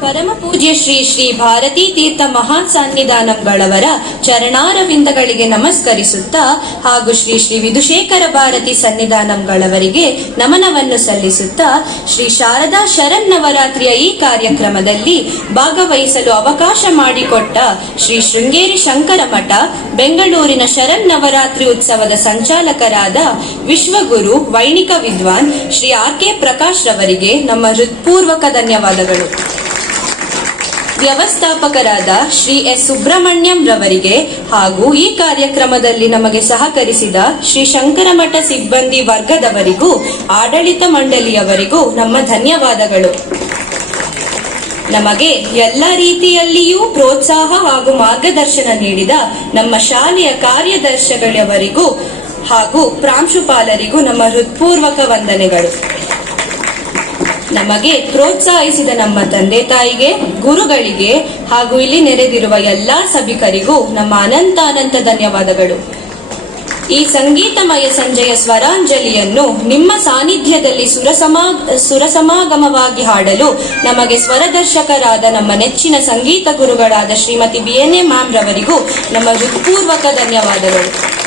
ಪರಮ ಪೂಜ್ಯ ಶ್ರೀ ಶ್ರೀ ಭಾರತೀ ತೀರ್ಥ ಮಹಾಸನ್ನಿಧಾನಂಗಳವರ ಚರಣಾರವಿಂದಗಳಿಗೆ ನಮಸ್ಕರಿಸುತ್ತಾ ಹಾಗೂ ಶ್ರೀ ಶ್ರೀ ವಿಧುಶೇಖರ ಭಾರತಿ ಸನ್ನಿಧಾನಂಗಳವರಿಗೆ ನಮನವನ್ನು ಸಲ್ಲಿಸುತ್ತಾ ಶ್ರೀ ಶಾರದಾ ಶರನ್ನವರಾತ್ರಿಯ ಈ ಕಾರ್ಯಕ್ರಮದಲ್ಲಿ ಭಾಗವಹಿಸಲು ಅವಕಾಶ ಮಾಡಿಕೊಟ್ಟ ಶ್ರೀ ಶೃಂಗೇರಿ ಶಂಕರ ಮಠ ಬೆಂಗಳೂರಿನ ಶರನ್ನವರಾತ್ರಿ ಉತ್ಸವದ ಸಂಚಾಲಕರಾದ ವಿಶ್ವಗುರು ವೈಣಿಕ ವಿದ್ವಾನ್ ಶ್ರೀ ಆರ್.ಕೆ. ಪ್ರಕಾಶ್ ರವರಿಗೆ ನಮ್ಮ ಹೃತ್ಪೂರ್ವಕ ಧನ್ಯವಾದಗಳು. ವ್ಯವಸ್ಥಾಪಕರಾದ ಶ್ರೀ ಎಸ್. ಸುಬ್ರಹ್ಮಣ್ಯಂ ರವರಿಗೆ ಹಾಗೂ ಈ ಕಾರ್ಯಕ್ರಮದಲ್ಲಿ ನಮಗೆ ಸಹಕರಿಸಿದ ಶ್ರೀ ಶಂಕರ ಮಠ ಸಿಬ್ಬಂದಿ ವರ್ಗದವರಿಗೂ ಆಡಳಿತ ಮಂಡಳಿಯವರಿಗೂ ನಮ್ಮ ಧನ್ಯವಾದಗಳು. ನಮಗೆ ಎಲ್ಲ ರೀತಿಯಲ್ಲಿಯೂ ಪ್ರೋತ್ಸಾಹ ಹಾಗೂ ಮಾರ್ಗದರ್ಶನ ನೀಡಿದ ನಮ್ಮ ಶಾಲೆಯ ಕಾರ್ಯದರ್ಶಿಗಳವರಿಗೂ ಹಾಗೂ ಪ್ರಾಂಶುಪಾಲರಿಗೂ ನಮ್ಮ ಹೃತ್ಪೂರ್ವಕ ವಂದನೆಗಳು. ನಮಗೆ ಪ್ರೋತ್ಸಾಹಿಸಿದ ನಮ್ಮ ತಂದೆ ತಾಯಿಗೆ, ಗುರುಗಳಿಗೆ ಹಾಗೂ ಇಲ್ಲಿ ನೆರೆದಿರುವ ಎಲ್ಲಾ ಸಭಿಕರಿಗೂ ನಮ್ಮ ಅನಂತ ಧನ್ಯವಾದಗಳು. ಈ ಸಂಗೀತಮಯ ಸಂಜೆಯ ಸ್ವರಾಂಜಲಿಯನ್ನು ನಿಮ್ಮ ಸಾನ್ನಿಧ್ಯದಲ್ಲಿ ಸುರಸಮಾಗಮವಾಗಿ ಹಾಡಲು ನಮಗೆ ಸ್ವರದರ್ಶಕರಾದ ನಮ್ಮ ನೆಚ್ಚಿನ ಸಂಗೀತ ಗುರುಗಳಾದ ಶ್ರೀಮತಿ BNA ಮ್ಯಾಮ್ ರವರಿಗೂ ನಮ್ಮ ಹೃತ್ಪೂರ್ವಕ ಧನ್ಯವಾದಗಳು.